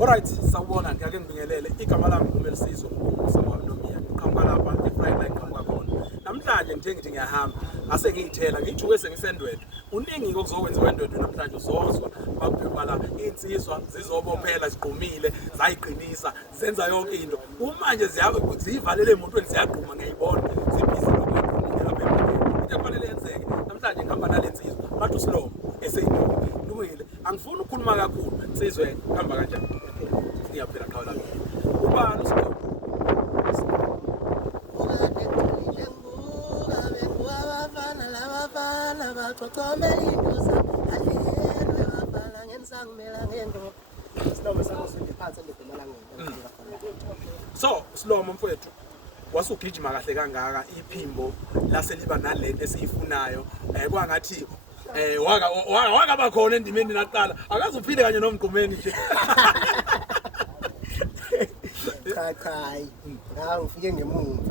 Alright, sawubona ngiyake ngibingelele igama lami uMelisizwe Msamo Nomiya. Ngiqhamuka lapha eFriday ngiqhamuka khona. Namhlanje ngithi ngiyahamba, ase ngiyithela ngijuke sengisendwedwe. Uningi kokuzokwenziwa endwedwe namhlanje uzozwa bakuphuma la insizwa zizobophela ziqhumile, zayiqinisa, zenza yonke into. Manje zivalele emotweni ziyaqhuma ngiyibona. Zibhizi nokuqhumile lapha emotweni. Into efanele yenzeke namhlanje ngihamba nalensizwa. Bathi uSlomo eseyintombi. Lungile. Angifuni ukukhuluma kakhulu. Sizwe hamba kanjani? Ngiyaphela qhawe lami. Ubani uSlomo? So Slomo mfowethu wasugijima kahle kangaka iphimbo laseliba nalento esiyifunayo kwangathi wakaba khona endimeni naqala akaze uphile kanye nomgqumeni nje cha ngawo ufike ngemuva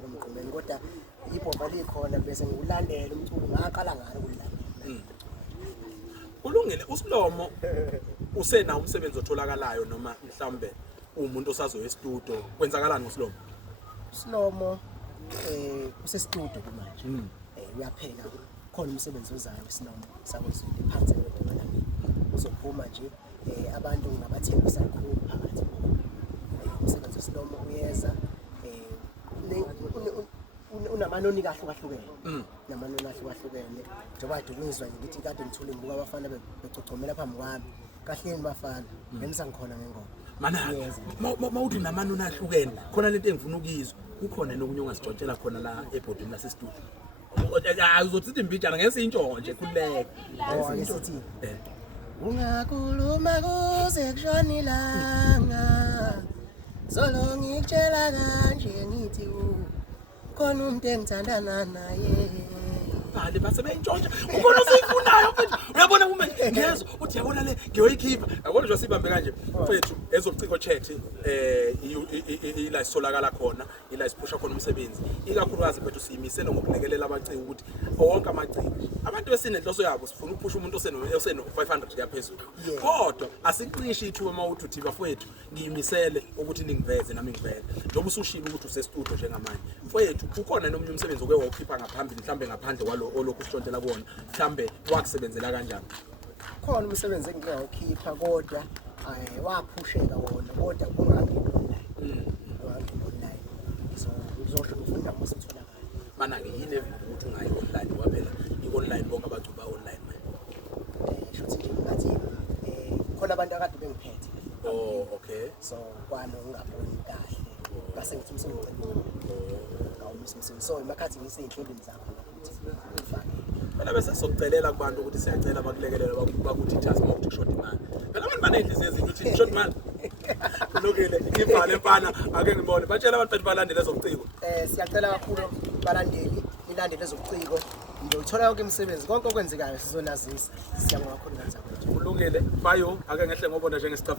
komgqumeni kodwa ibhoba likhona bese ngikulandela umculo ngaqala ngalo ukulandela. Ulungile uSlomo usena umsebenzi otholakalayo noma mhlambe umuntu osazoya estudio kwenzakalani ngoSlomo? Slomo usestudio manje uyapheka khona umsebenzi ozayo Slomo sakwezulu iphansi kodwa uzophuma nje abantu ngabathembisa kakhulu phakathi umsebenzi uSlomo uyeza unamanoni kahlukahlukene namanoni ahlukahlukene njengoba ngizwa ngithi kade ngithule ngibuka abafana becothomela phambi kwami kahleni bafana ngenisa ngikhona ngengoma mana mawuthi namanoni ahlukene khona lento engifuna ukuyizwa kukhona nokunye ongasitshotshela khona la ebhodini lase studio uzothi imbijana ngesintshontsho nje khuleke ngesithi ungakhuluma kuze kushona ilanga zolo ngikutshela kanje ngithi khona umuntu engithandana naye bale basebeyintshontsha ubona usifunayo mfethu uyabona uma ngezwe uthi yabona le ngiyoyikhipha yabona nje sibambe kanje mfethu ezobuciko chat ila isolakala khona ila isiphusha khona umsebenzi ikakhulukazi mfethu siyimisele ngokulekelela abaciko ukuthi wonke amaciko abantu besinenhloso yabo sifuna ukuphusha umuntu oseno 500 kuyaphezulu kodwa asiqishi ithuba mawuthi uthi bafowethu ngiyimisele ukuthi ningiveze nami ngiveze njengoba usushilo ukuthi usestudio njengamanje mfowethu kukhona nomunye umsebenzi oke wawukhipha ngaphambili mhlambe ngaphandle kwalo olokhu usitshontshela kuona mhlambe wakusebenzela kanjani? Khona umsebenzi engiyawukhipha kodwa waphusheka wona kodwa kungangena online so uzosho ufunda musitholakala mana ke yini ukuthi ungayi online waphela i-online bonke abantu ba online manje shothi nje ngathi khona abantu akade bengiphethe okay so kwano ungaboni kahle base ngithi umsebenzi so imakhathi ngiseyinhlelweni zakho ukuthi ufake phela bese sokucelela kubantu ukuthi siyacela abakulekelela bakuthi task mode short imali phela abantu banenhliziyo ezinto uthi short imali kulungile ngivale mfana ake ngibone batshela abantu bethu balandele ezobuciko siyacela kakhulu balandeli ilandele ezobuciko ngiyothola yonke imisebenzi konke okwenzekayo sizonazisa siyabonga kakhulu kanjalo kulungile bayo ake ngehle ngobona njenge staff